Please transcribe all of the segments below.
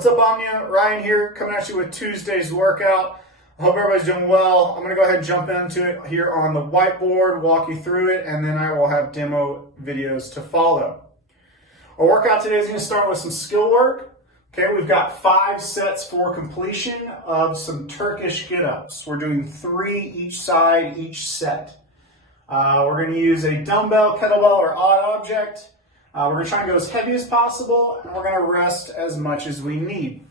What's up, Omnia? Ryan here, coming at you with Tuesday's workout. I hope everybody's doing well. I'm going to go ahead and jump into it here on the whiteboard, walk you through it, and then I will have demo videos to follow. Our workout today is going to start with some skill work. Okay, we've got 5 sets for completion of some Turkish get-ups. We're doing 3 each side, each set. We're going to use a dumbbell, kettlebell, or odd object. We're going to try and go as heavy as possible, and we're going to rest as much as we need.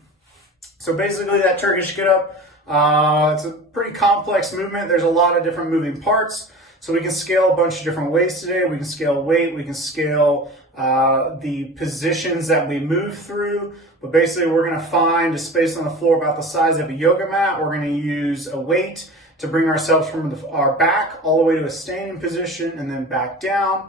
So basically that Turkish get-up, it's a pretty complex movement. There's a lot of different moving parts. So we can scale a bunch of different ways today. We can scale weight, we can scale the positions that we move through. But basically we're going to find a space on the floor about the size of a yoga mat. We're going to use a weight to bring ourselves from our back all the way to a standing position and then back down.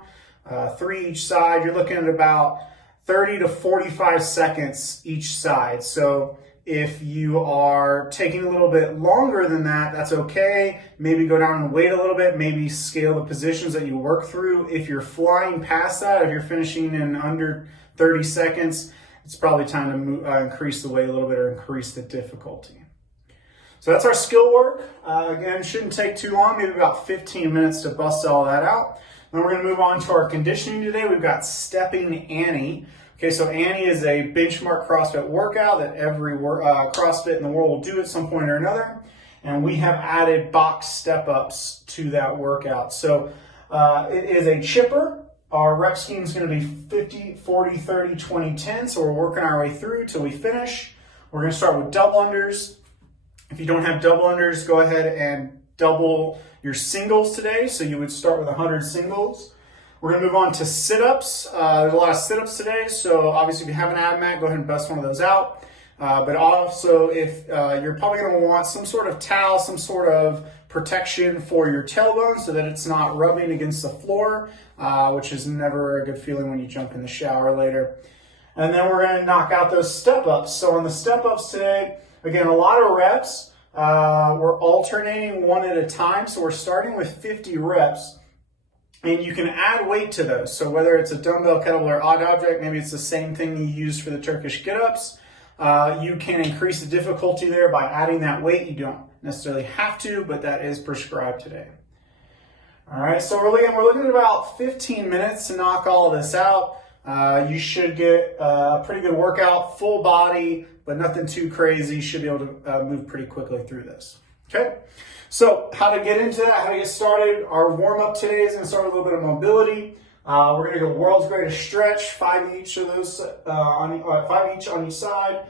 3 each side. You're looking at about 30 to 45 seconds each side. So if you are taking a little bit longer than that, that's okay. Maybe go down and wait a little bit. Maybe scale the positions that you work through. If you're flying past that, if you're finishing in under 30 seconds, it's probably time to increase the weight a little bit or increase the difficulty. So that's our skill work. Again, shouldn't take too long, maybe about 15 minutes to bust all that out. Then we're going to move on to our conditioning today. We've got Stepping Annie. Okay, so Annie is a benchmark CrossFit workout that every CrossFit in the world will do at some point or another. And we have added box step-ups to that workout. So it is a chipper. Our rep scheme is going to be 50, 40, 30, 20, 10. So we're working our way through till we finish. We're going to start with double unders. If you don't have double unders, go ahead and double your singles today. So you would start with 100 singles. We're going to move on to sit-ups. There's a lot of sit-ups today. So obviously if you have an ab mat, go ahead and bust one of those out. But also if you're probably going to want some sort of towel, some sort of protection for your tailbone so that it's not rubbing against the floor, which is never a good feeling when you jump in the shower later. And then we're going to knock out those step-ups. So on the step-ups today, again, a lot of reps. We're alternating one at a time. So we're starting with 50 reps. And you can add weight to those. So whether it's a dumbbell, kettlebell, or odd object, maybe it's the same thing you use for the Turkish get-ups. You can increase the difficulty there by adding that weight. You don't necessarily have to, but that is prescribed today. All right, so we're looking at about 15 minutes to knock all of this out. You should get a pretty good workout, full body, but nothing too crazy. You should be able to move pretty quickly through this. Okay, so how to get into that, how to get started. Our warm-up today is going to start with a little bit of mobility. We're going to go world's greatest stretch, 5 each of those, 5 each on each side.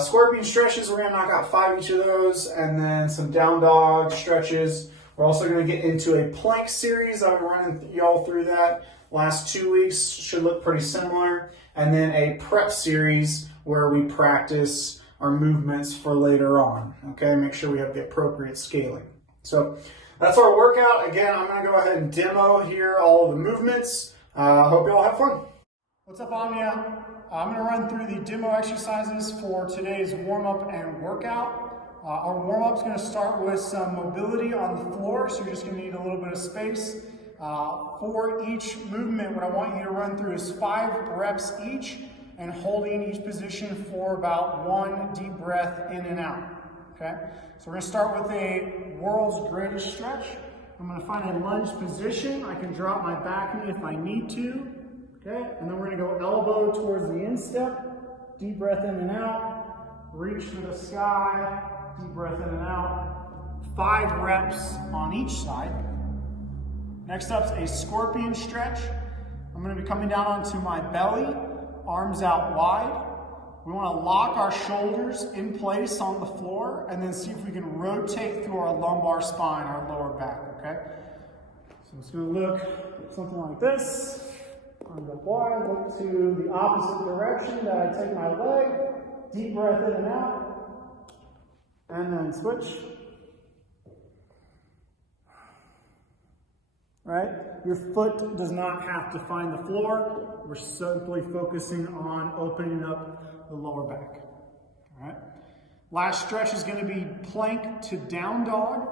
Scorpion stretches, we're going to knock out 5 each of those, and then some down dog stretches. We're also going to get into a plank series. I've been running y'all through that last 2 weeks, should look pretty similar. And then a prep series where we practice our movements for later on. Okay, make sure we have the appropriate scaling. So that's our workout. Again, I'm going to go ahead and demo here all of the movements. Hope you all have fun. What's up, Omnia? I'm going to run through the demo exercises for today's warm-up and workout. Our warm-up is going to start with some mobility on the floor, so you're just going to need a little bit of space. For each movement, what I want you to run through is 5 reps each and holding each position for about 1 deep breath in and out. Okay, so we're going to start with a world's greatest stretch. I'm going to find a lunge position. I can drop my back knee if I need to. Okay, and then we're going to go elbow towards the instep. Deep breath in and out. Reach for the sky. Deep breath in and out. 5 reps on each side. Next up's a scorpion stretch. I'm going to be coming down onto my belly, arms out wide. We want to lock our shoulders in place on the floor and then see if we can rotate through our lumbar spine, our lower back, okay? So it's going to look something like this. Arms up wide, look to the opposite direction that I take my leg. Deep breath in and out. And then switch. Right? Your foot does not have to find the floor. We're simply focusing on opening up the lower back. All right? Last stretch is going to be plank to down dog.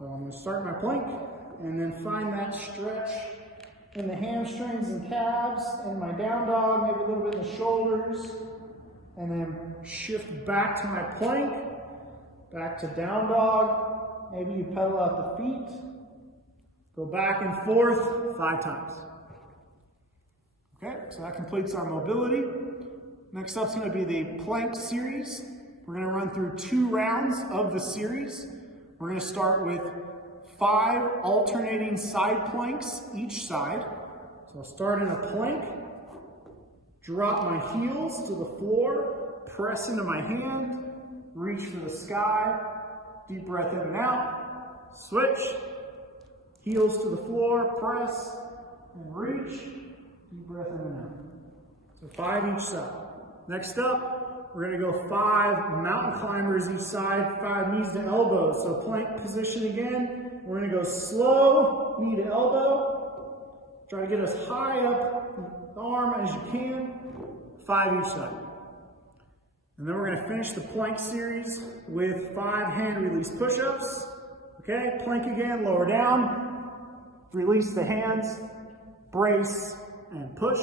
So I'm going to start my plank and then find that stretch in the hamstrings and calves, in my down dog, maybe a little bit in the shoulders, and then shift back to my plank, back to down dog. Maybe you pedal out the feet. Go back and forth 5 times. Okay, so that completes our mobility. Next up is going to be the plank series. We're going to run through 2 rounds of the series. We're going to start with 5 alternating side planks each side. So I'll start in a plank, drop my heels to the floor, press into my hand, reach for the sky, deep breath in and out, switch, heels to the floor, press, and reach, deep breath in and out. So 5 each side. Next up, we're going to go 5 mountain climbers each side, 5 knees to elbows. So plank position again. We're going to go slow, knee to elbow. Try to get as high up the arm as you can, 5 each side. And then we're going to finish the plank series with 5 hand release push-ups. Okay, plank again, lower down, release the hands, brace, and push.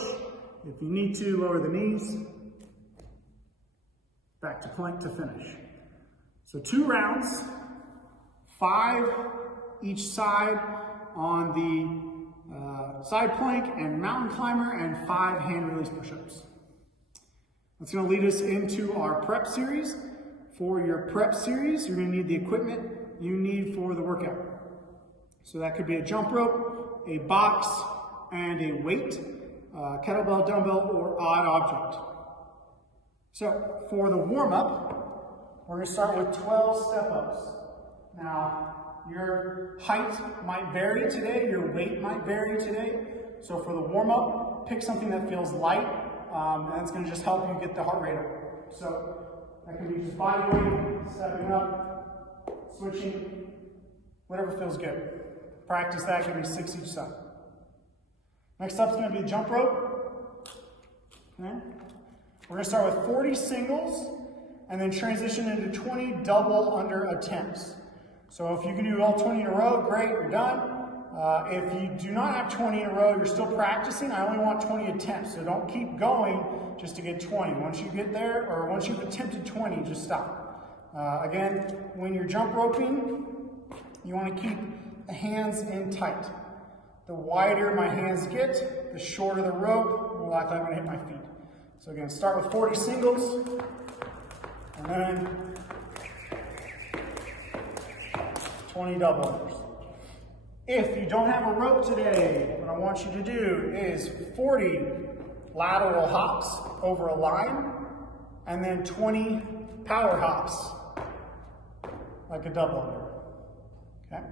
If you need to, lower the knees. Back to plank to finish. So 2 rounds, 5 each side on the side plank and mountain climber, and 5 hand release push-ups. That's going to lead us into our prep series. For your prep series, you're going to need the equipment you need for the workout. So that could be a jump rope, a box, and a weight, kettlebell, dumbbell, or odd object. So for the warm-up, we're going to start with 12 step-ups. Now, your height might vary today, your weight might vary today. So for the warm-up, pick something that feels light, and that's going to just help you get the heart rate up. So that can be just body weight, stepping up, switching, whatever feels good. Practice that, give me 6 each side. Next up is going to be jump rope. Okay. We're going to start with 40 singles and then transition into 20 double under attempts. So if you can do all 20 in a row, great, you're done. If you do not have 20 in a row, you're still practicing, I only want 20 attempts. So don't keep going just to get 20. Once you get there, or once you've attempted 20, just stop. Again, when you're jump roping, you want to keep the hands in tight. The wider my hands get, the shorter the rope, the more likely I'm going to hit my feet. So again, start with 40 singles, and then 20 double unders. If you don't have a rope today, what I want you to do is 40 lateral hops over a line, and then 20 power hops, like a double under. Okay?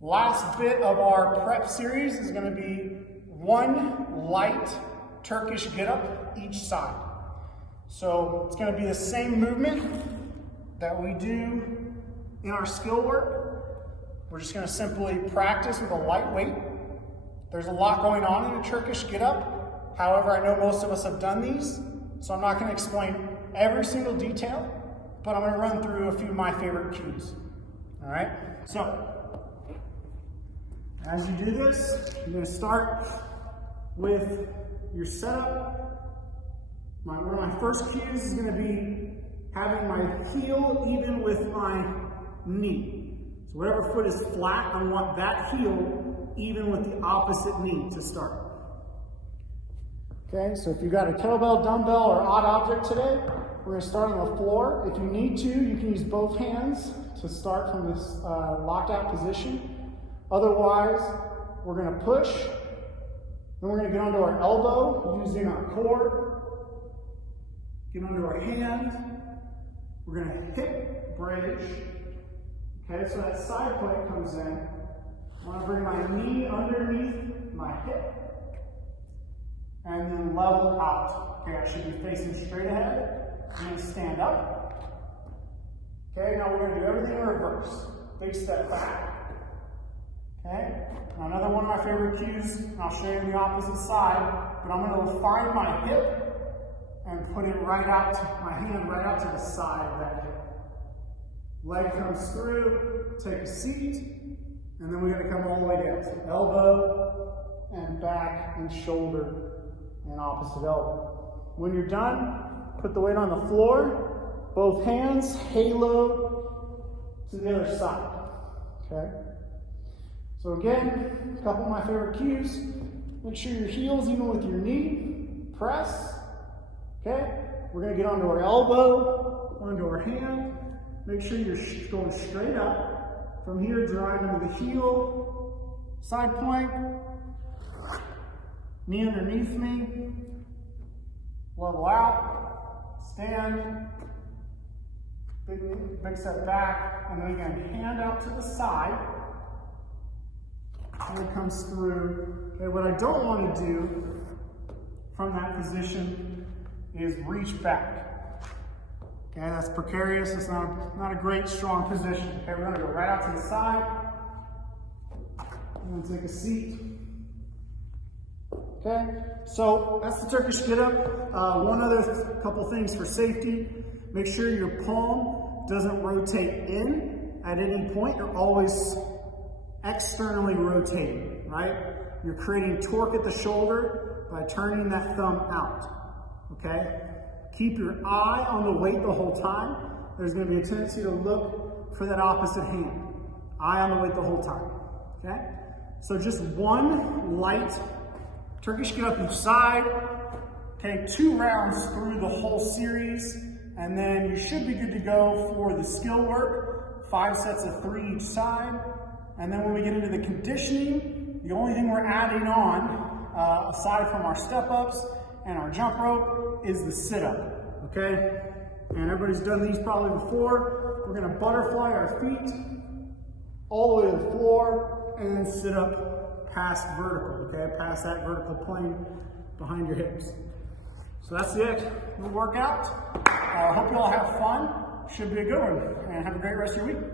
Last bit of our prep series is going to be 1 light Turkish get-up each side. So it's going to be the same movement that we do in our skill work. We're just going to simply practice with a light weight. There's a lot going on in a Turkish get-up. However, I know most of us have done these, so I'm not going to explain every single detail, but I'm going to run through a few of my favorite cues. All right? So, as you do this, you're going to start with your setup. One of my first cues is going to be having my heel even with my knee. So whatever foot is flat, I want that heel even with the opposite knee to start. Okay, so if you've got a kettlebell, dumbbell, or odd object today, we're going to start on the floor. If you need to, you can use both hands to start from this locked out position. Otherwise, we're going to push. Then we're going to get onto our elbow using our core. Get onto our hand. We're going to hip bridge. Okay, so that side plank comes in. I want to bring my knee underneath my hip. And then level out. Okay, I should be facing straight ahead. I'm going to stand up. Okay, now we're going to do everything in reverse. Big step back. Okay, now another one of my favorite cues, and I'll show you on the opposite side, but I'm going to find my hip and put it right out, my hand right out to the side of that hip. Leg comes through, take a seat, and then we're going to come all the way down. So elbow and back and shoulder and opposite elbow. when you're done, put the weight on the floor, both hands, halo to the other side, okay? So again, a couple of my favorite cues. Make sure your heel's even with your knee, press, okay? We're gonna get onto our elbow, onto our hand. Make sure you're going straight up. From here, drive into the heel, side plank, knee underneath me, level out, stand, big step back, and then again, hand out to the side, and it comes through. Okay, what I don't want to do from that position is reach back. Okay, that's precarious. It's not a great, strong position. Okay, we're going to go right out to the side. I'm going to take a seat. Okay, so that's the Turkish get-up. One other couple things for safety. Make sure your palm doesn't rotate in at any point. You're always externally rotating, right? You're creating torque at the shoulder by turning that thumb out, okay? Keep your eye on the weight the whole time. There's going to be a tendency to look for that opposite hand. Eye on the weight the whole time, okay? So just one light Turkish get up each side, okay? 2 rounds through the whole series, and then you should be good to go for the skill work, 5 sets of 3 each side. And then when we get into the conditioning, the only thing we're adding on, aside from our step-ups and our jump rope, is the sit-up, okay? And everybody's done these probably before. We're gonna butterfly our feet all the way to the floor and then sit up past vertical, okay? Past that vertical plane behind your hips. So that's it, the workout. I hope you all have fun. Should be a good one, and have a great rest of your week.